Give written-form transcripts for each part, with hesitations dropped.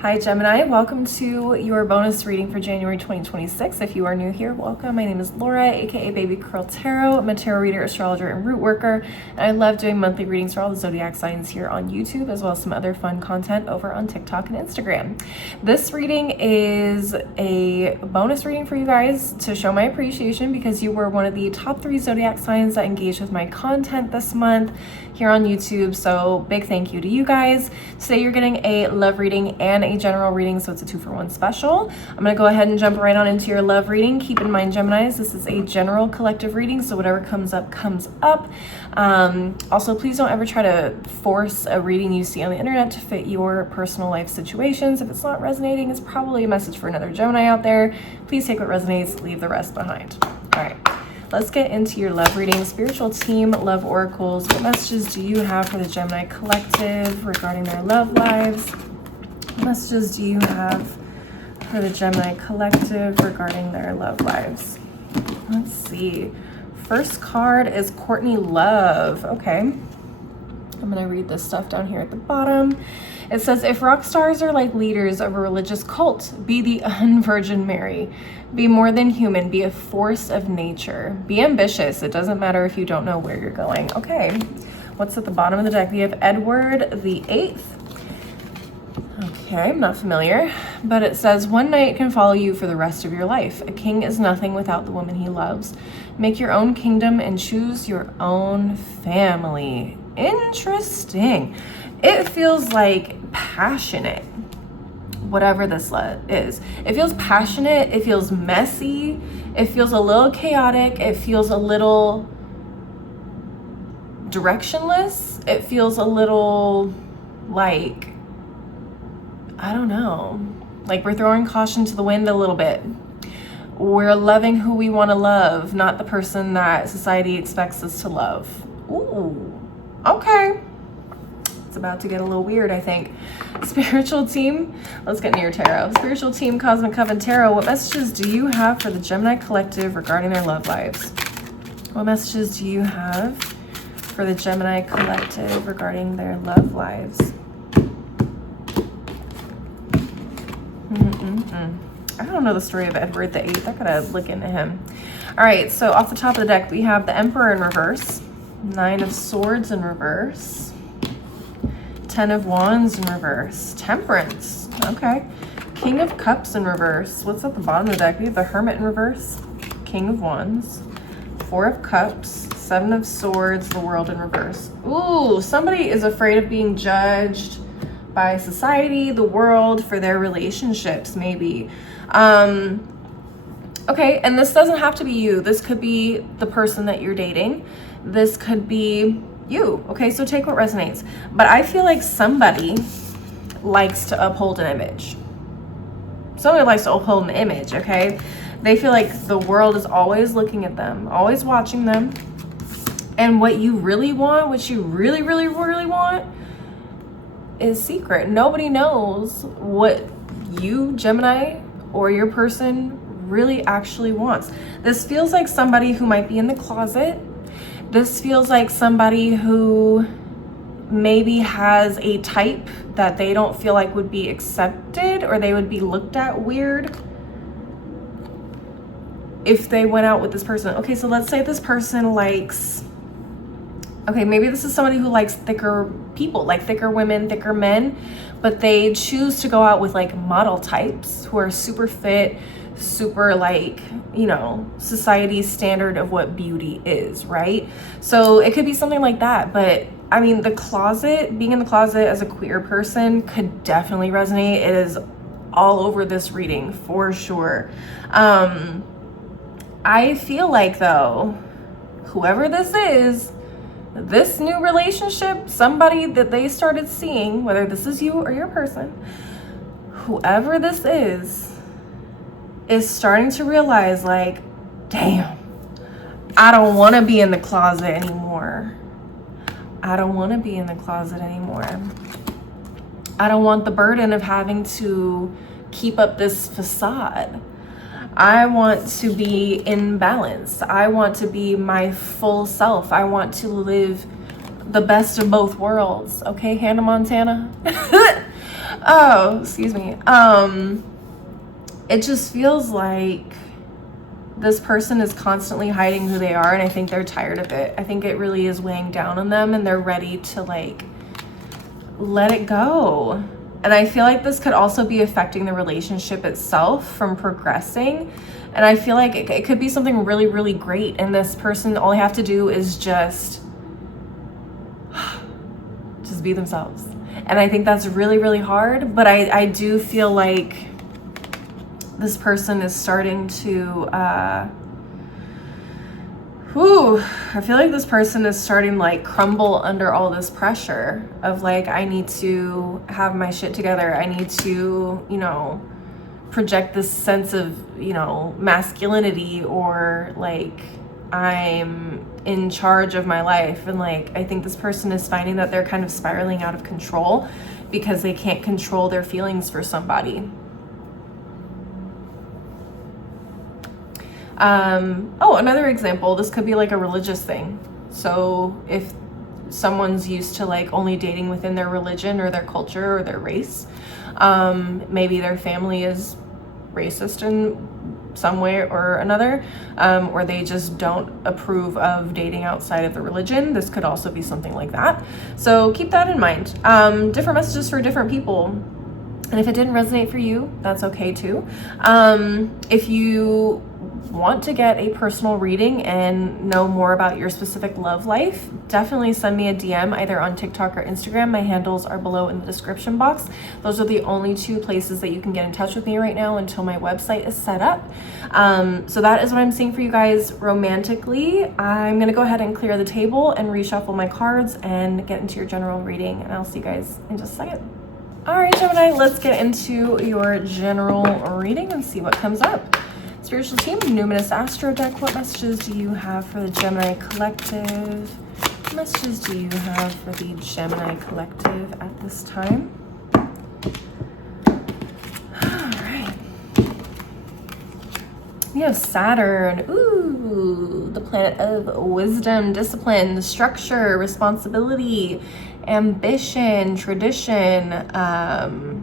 Hi Gemini, welcome to your bonus reading for January 2026. If you are new here, welcome. My name is Laura, aka Baby Curl Tarot. I'm a tarot reader, astrologer, and root worker. And I love doing monthly readings for all the zodiac signs here on YouTube, as well as some other fun content over on TikTok and Instagram. This reading is a bonus reading for you guys to show my appreciation because you were one of the top 3 zodiac signs that engaged with my content this month here on YouTube. So big thank you to you guys. Today you're getting a love reading and a general reading, so it's a 2-for-1 special. I'm gonna go ahead and jump right on into your love reading. Keep in mind, Geminis, this is a general collective reading, so whatever comes up, comes up. Also, please don't ever try to force a reading you see on the internet to fit your personal life situations. If it's not resonating, it's probably a message for another Gemini out there. Please take what resonates, leave the rest behind. All right. Let's get into your love reading. Spiritual team, love oracles. What messages do you have for the Gemini collective regarding their love lives? What messages do you have for the Gemini collective regarding their love lives? Let's see. First card is Courtney Love. Okay. I'm going to read this stuff down here at the bottom. It says, if rock stars are like leaders of a religious cult, be the unvirgin Mary. Be more than human. Be a force of nature. Be ambitious. It doesn't matter if you don't know where you're going. Okay. What's at the bottom of the deck? We have Edward the 8th. Okay, I'm not familiar. But it says, one knight can follow you for the rest of your life. A king is nothing without the woman he loves. Make your own kingdom and choose your own family. Interesting. It feels like passionate, whatever this is. It feels passionate. It feels messy. It feels a little chaotic. It feels a little directionless. It feels a little like, I don't know, like we're throwing caution to the wind a little bit. We're loving who we want to love, not the person that society expects us to love. Ooh, okay. It's about to get a little weird, I think. Spiritual team, let's get into your tarot. Spiritual team, Cosmic Coven Tarot, what messages do you have for the Gemini collective regarding their love lives? What messages do you have for the Gemini collective regarding their love lives? I don't know the story of Edward the 8th. I gotta look into him. All right, so off the top of the deck, we have the Emperor in reverse, 9 of Swords in reverse, 10 of Wands in reverse, Temperance, okay. King of Cups in reverse. What's at the bottom of the deck? We have the Hermit in reverse, King of Wands, 4 of Cups, 7 of Swords, the World in reverse. Ooh, somebody is afraid of being judged by society, the world, for their relationships, maybe. Okay, and this doesn't have to be you. This could be the person that you're dating. This could be you. Okay, so take what resonates. But I feel like somebody likes to uphold an image. Somebody likes to uphold an image, okay? They feel like the world is always looking at them, always watching them. And what you really want, what you really, really, really want is secret. Nobody knows what you, Gemini, or your person really actually wants. This feels like somebody who might be in the closet. This feels like somebody who maybe has a type that they don't feel like would be accepted, or they would be looked at weird if they went out with this person. Okay, so let's say this person likes, okay, maybe this is somebody who likes thicker people, like thicker women, thicker men, but they choose to go out with like model types who are super fit, super like, you know, society's standard of what beauty is, right? So it could be something like that. But I mean, the closet, being in the closet as a queer person could definitely resonate. It is all over this reading for sure. I feel like though, whoever this is, this new relationship, somebody that they started seeing, whether this is you or your person, whoever this is starting to realize like, damn, I don't want to be in the closet anymore. I don't want to be in the closet anymore. I don't want the burden of having to keep up this facade. I want to be in balance. I want to be my full self. I want to live the best of both worlds. Okay, Hannah Montana? Oh, excuse me. It just feels like this person is constantly hiding who they are, and I think they're tired of it. I think it really is weighing down on them, and they're ready to like let it go. And I feel like this could also be affecting the relationship itself from progressing. And I feel like it could be something really, really great. And this person, all they have to do is just be themselves. And I think that's really, really hard. But I do feel like this person is starting to, I feel like this person is starting to like crumble under all this pressure of like, I need to have my shit together. I need to, you know, project this sense of, you know, masculinity, or like I'm in charge of my life. And like, I think this person is finding that they're kind of spiraling out of control because they can't control their feelings for somebody. Another example, this could be like a religious thing. So if someone's used to like only dating within their religion or their culture or their race, maybe their family is racist in some way or another, or they just don't approve of dating outside of the religion. This could also be something like that. So keep that in mind. Different messages for different people. And if it didn't resonate for you, that's okay too. If you want to get a personal reading and know more about your specific love life, definitely send me a DM either on TikTok or Instagram. My handles are below in the description box. Those are the only two places that you can get in touch with me right now until my website is set up. So that is what I'm seeing for you guys romantically. I'm gonna go ahead and clear the table and reshuffle my cards and get into your general reading, and I'll see you guys in just a second. All right, Gemini, let's get into your general reading and see what comes up. Spiritual team, Numinous Astro deck, what messages do you have for the Gemini collective? What messages do you have for the Gemini collective at this time? All right. We have Saturn, the planet of wisdom, discipline, structure, responsibility, ambition, tradition,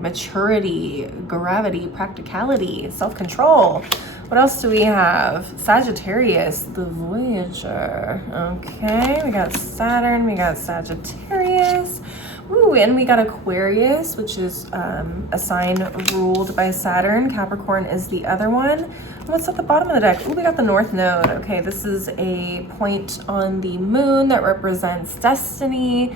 maturity, gravity, practicality, self-control. What else do we have? Sagittarius, the Voyager. Okay, we got Saturn, we got Sagittarius. And we got Aquarius, which is a sign ruled by Saturn. Capricorn is the other one. What's at the bottom of the deck? We got the North Node. Okay, this is a point on the moon that represents destiny,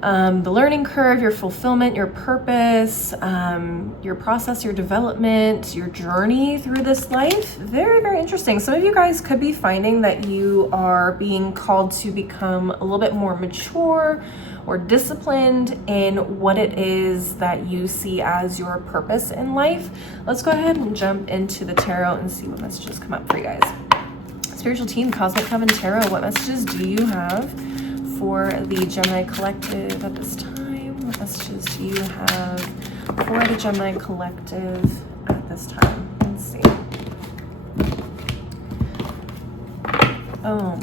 the learning curve, your fulfillment, your purpose, your process, your development, your journey through this life. Very, very interesting. Some of you guys could be finding that you are being called to become a little bit more mature or disciplined in what it is that you see as your purpose in life. Let's go ahead and jump into the tarot and see what messages come up for you guys. Spiritual team, Cosmic Coven Tarot, what messages do you have for the Gemini collective at this time? What messages do you have for the Gemini collective at this time? Let's see. All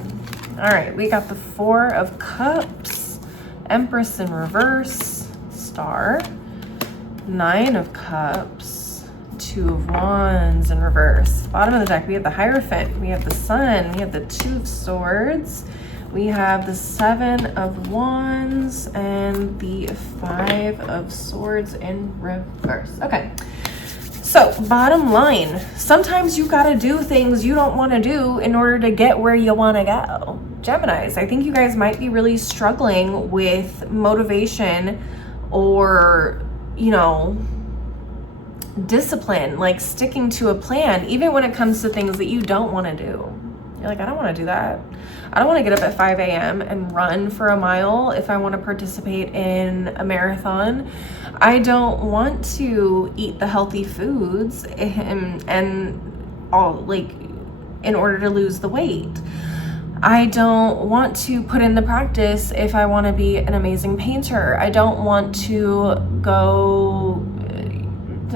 right, we got the Four of Cups, Empress in reverse, Star, Nine of Cups, Two of Wands in reverse. Bottom of the deck, we have the Hierophant, we have the Sun, we have the Two of Swords, we have the Seven of Wands, and the Five of Swords in reverse. Okay, so bottom line, sometimes you gotta do things you don't wanna do in order to get where you wanna go. Geminis, I think you guys might be really struggling with motivation or, you know, discipline, like sticking to a plan, even when it comes to things that you don't wanna do. You're like, I don't want to do that. I don't want to get up at 5 a.m. and run for a mile if I want to participate in a marathon. I don't want to eat the healthy foods and all, like, in order to lose the weight. I don't want to put in the practice if I want to be an amazing painter. I don't want to go,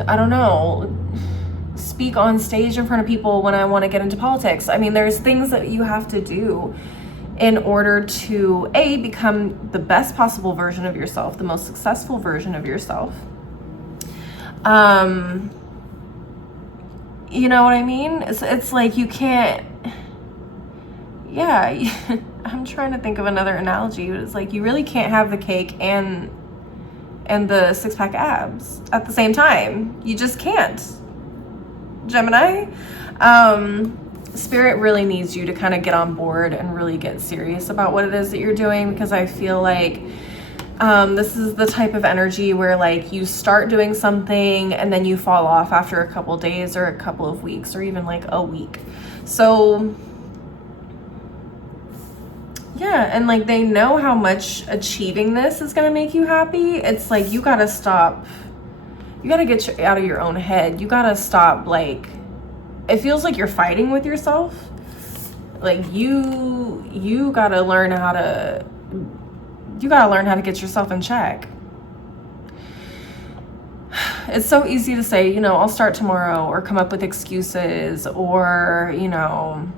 I don't know, speak on stage in front of people when I want to get into politics. I mean, there's things that you have to do in order to become the best possible version of yourself, the most successful version of yourself. You know what I mean? It's like you can't, yeah, I'm trying to think of another analogy. It's like you really can't have the cake and the six-pack abs at the same time. You just can't. Gemini. Spirit really needs you to kind of get on board and really get serious about what it is that you're doing, because I feel like this is the type of energy where like you start doing something and then you fall off after a couple days or a couple of weeks or even like a week. So yeah, and like they know how much achieving this is going to make you happy. It's like you got to stop. You got to get out of your own head. You got to stop, like, it feels like you're fighting with yourself. Like you got to learn how to get yourself in check. It's so easy to say, you know, I'll start tomorrow, or come up with excuses, or, you know,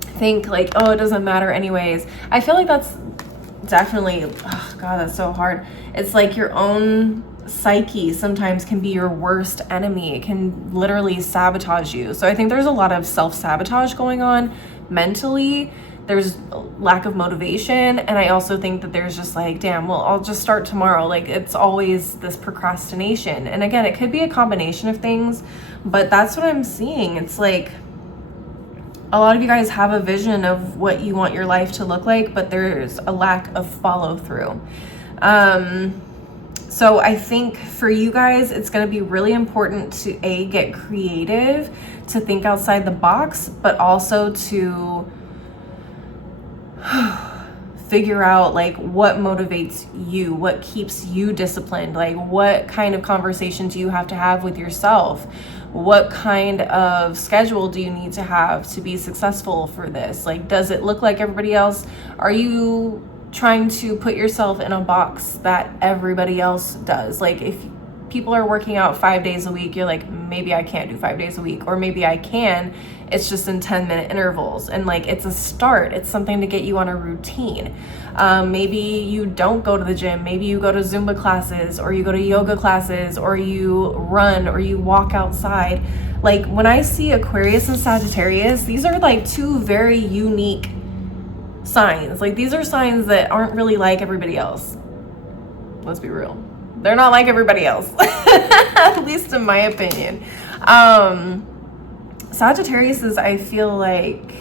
think like, oh, it doesn't matter anyways. I feel like that's definitely, oh God, that's so hard. It's like your own psyche sometimes can be your worst enemy. It can literally sabotage you. So I think there's a lot of self-sabotage going on mentally. There's lack of motivation, and I also think that there's just like, damn, well, I'll just start tomorrow. Like, it's always this procrastination. And again, it could be a combination of things, but that's what I'm seeing. It's like a lot of you guys have a vision of what you want your life to look like, but there's a lack of follow through. So I think for you guys, it's going to be really important to get creative, to think outside the box, but also to figure out like what motivates you, what keeps you disciplined, like what kind of conversation do you have to have with yourself, what kind of schedule do you need to have to be successful for this. Like, does it look like everybody else? Are you trying to put yourself in a box that everybody else does? Like, if people are working out 5 days a week, you're like, maybe I can't do 5 days a week, or maybe I can, it's just in 10-minute intervals. And like, it's a start, it's something to get you on a routine. Maybe you don't go to the gym, maybe you go to Zumba classes, or you go to yoga classes, or you run, or you walk outside. Like, when I see Aquarius and Sagittarius, these are like two very unique signs. Like, these are signs that aren't really like everybody else. Let's be real. They're not like everybody else, at least in my opinion. Sagittarius is, I feel like,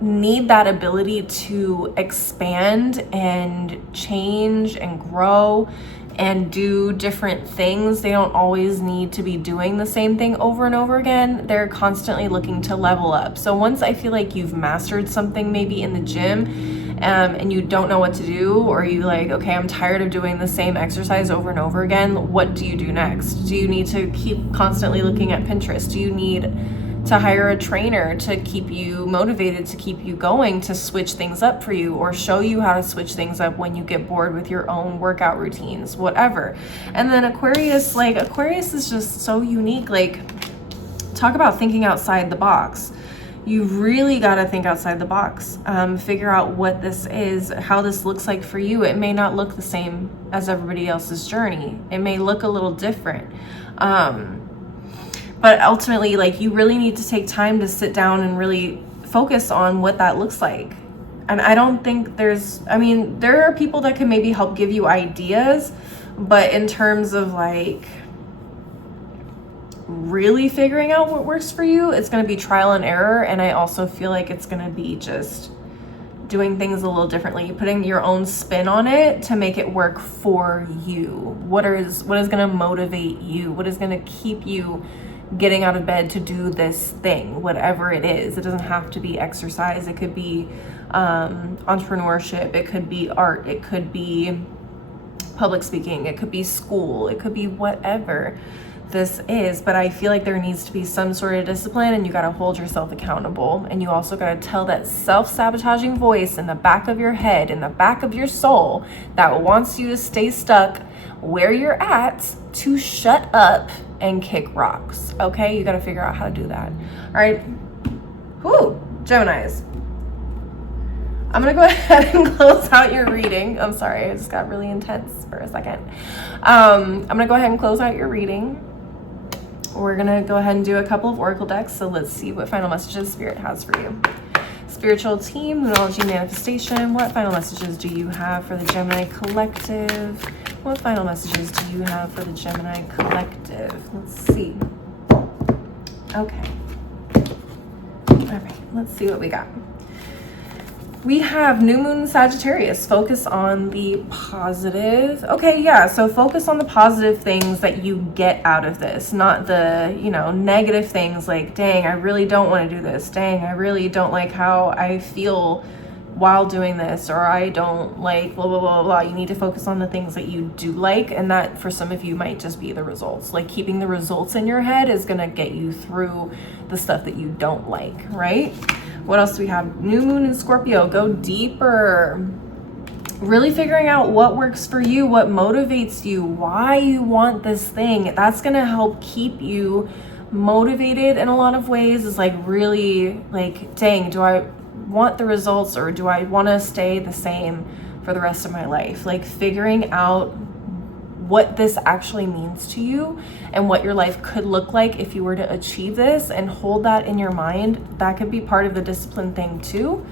need that ability to expand and change and grow and do different things. They don't always need to be doing the same thing over and over again. They're constantly looking to level up. So once I feel like you've mastered something, maybe in the gym, and you don't know what to do, or you like, okay, I'm tired of doing the same exercise over and over again, what do you do next? Do you need to keep constantly looking at Pinterest? Do you need to hire a trainer to keep you motivated, to keep you going, to switch things up for you, or show you how to switch things up when you get bored with your own workout routines, whatever? And then Aquarius, like, Aquarius is just so unique. Like, talk about thinking outside the box. You really got to think outside the box. Figure out what this is, how this looks like for you. It may not look the same as everybody else's journey. It may look a little different. But ultimately, like, you really need to take time to sit down and really focus on what that looks like. And I don't think there are people that can maybe help give you ideas, but in terms of like really figuring out what works for you, it's going to be trial and error. And I also feel like it's going to be just doing things a little differently, putting your own spin on it to make it work for you. What is going to motivate you? What is going to keep you getting out of bed to do this thing, whatever it is? It doesn't have to be exercise. It could be entrepreneurship. It could be art. It could be public speaking. It could be school. It could be whatever this is. But I feel like there needs to be some sort of discipline, and you got to hold yourself accountable. And you also got to tell that self-sabotaging voice in the back of your head, in the back of your soul, that wants you to stay stuck where you're at, to shut up and kick rocks. Okay, you got to figure out how to do that. All right. Whoo, Geminis. I'm gonna go ahead and close out your reading. I'm sorry, I just got really intense for a second. I'm gonna go ahead and close out your reading. We're gonna go ahead and do a couple of oracle decks. So let's see what final messages Spirit has for you. Spiritual team, Moonology manifestation. What final messages do you have for the Gemini collective? What final messages do you have for the Gemini collective? Let's see. Okay. All right, let's see what we got. We have New Moon Sagittarius. Focus on the positive. Okay, yeah, so focus on the positive things that you get out of this, not the, you know, negative things like, dang, I really don't want to do this. Dang, I really don't like how I feel while doing this, or I don't like blah, blah, blah, blah. You need to focus on the things that you do like, and that for some of you might just be the results. Like keeping the results in your head is going to get you through the stuff that you don't like, right? What else do we have? New Moon in Scorpio. Go deeper. Really figuring out what works for you, what motivates you, why you want this thing. That's going to help keep you motivated in a lot of ways. Is like really like, dang, do I want the results or do I want to stay the same for the rest of my life? Like figuring out what this actually means to you and what your life could look like if you were to achieve this, and hold that in your mind. That could be part of the discipline thing too.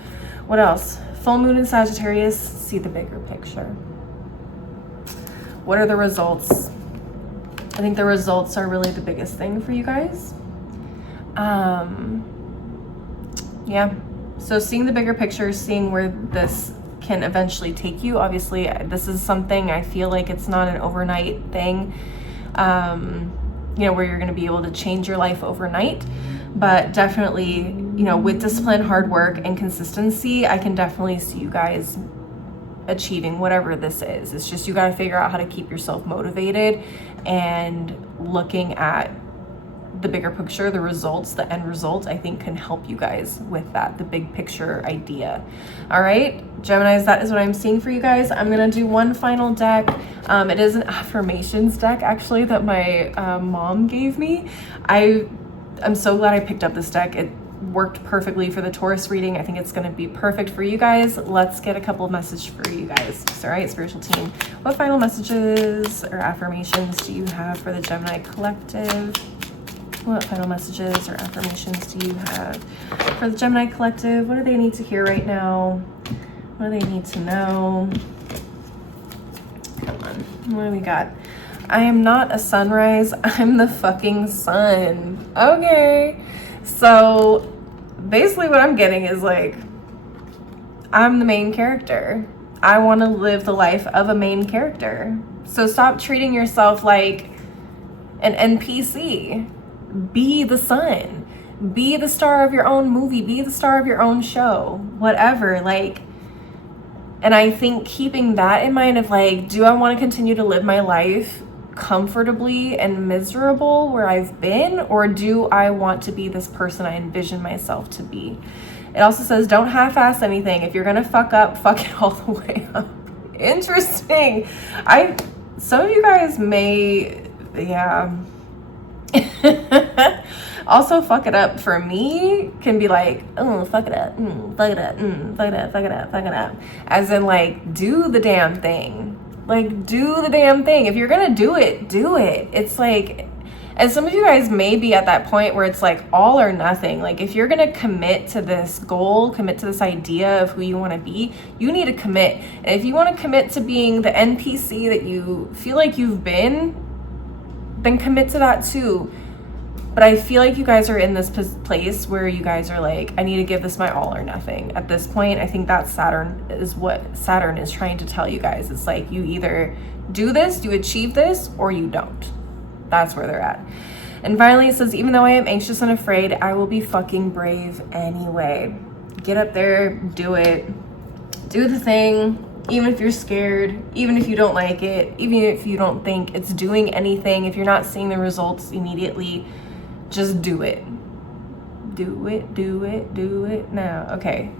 What else? Full moon in Sagittarius. See the bigger picture. What are the results? I think the results are really the biggest thing for you guys. Yeah. So seeing the bigger picture, seeing where this can eventually take you. Obviously, this is something I feel like it's not an overnight thing, you know, where you're going to be able to change your life overnight, but definitely, you know, with discipline, hard work, and consistency, I can definitely see you guys achieving whatever this is. It's just you got to figure out how to keep yourself motivated and looking at the bigger picture, the results, the end result, I think can help you guys with that, the big picture idea. All right, Geminis, that is what I'm seeing for you guys. I'm gonna do one final deck. It is an affirmations deck actually that my mom gave me. I'm so glad I picked up this deck. It worked perfectly for the Taurus reading. I think it's gonna be perfect for you guys. Let's get a couple of messages for you guys. All right, spiritual team, what final messages or affirmations do you have for the Gemini collective? What final messages or affirmations do you have for the Gemini collective? What do they need to hear right now? What do they need to know? Come on, what do we got? I am not a sunrise, I'm the fucking sun. Okay, so basically what I'm getting is like, I'm the main character. I want to live the life of a main character. So stop treating yourself like an NPC. Be the sun. Be the star of your own movie. Be the star of your own show. Whatever. Like, and I think keeping that in mind of like, do I want to continue to live my life comfortably and miserable where I've been, or do I want to be this person I envision myself to be? It also says don't half-ass anything. If you're gonna fuck up, fuck it all the way up. Interesting. Some of you guys may, yeah. Also, fuck it up for me can be like, oh, fuck it up, fuck it up, fuck it up, fuck it up, fuck it up. As in like, do the damn thing. Like, do the damn thing. If you're gonna do it, do it. It's like, and some of you guys may be at that point where it's like all or nothing. Like if you're gonna commit to this goal, commit to this idea of who you wanna be, you need to commit. And if you wanna commit to being the NPC that you feel like you've been, then commit to that too. But I feel like you guys are in this place where you guys are like, I need to give this my all or nothing. At this point, I think that Saturn is what Saturn is trying to tell you guys. It's like you either do this, you achieve this, or you don't. That's where they're at. And finally, it says, even though I am anxious and afraid, I will be fucking brave anyway. Get up there, do it. Do the thing. Even if you're scared, even if you don't like it, even if you don't think it's doing anything, if you're not seeing the results immediately, just do it. Do it, do it, do it now. Okay.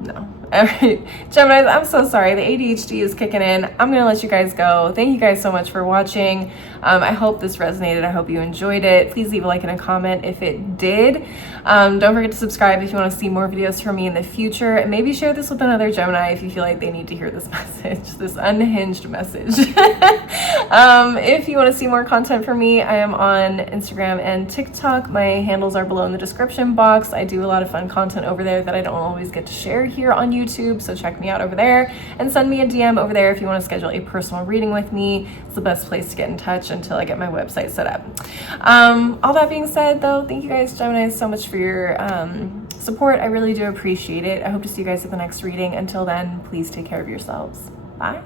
No, All right, Geminis, I'm so sorry. The ADHD is kicking in. I'm going to let you guys go. Thank you guys so much for watching. I hope this resonated. I hope you enjoyed it. Please leave a like and a comment if it did. Don't forget to subscribe if you want to see more videos from me in the future. And maybe share this with another Gemini if you feel like they need to hear this message, this unhinged message. If you want to see more content from me, I am on Instagram and TikTok. My handles are below in the description box. I do a lot of fun content over there that I don't always get to share here on YouTube, so check me out over there and send me a DM over there if you want to schedule a personal reading with me. It's the best place to get in touch until I get my website set up. All that being said, though, thank you guys, Gemini, so much for your support. I really do appreciate it. I hope to see you guys at the next reading. Until then, please take care of yourselves. Bye.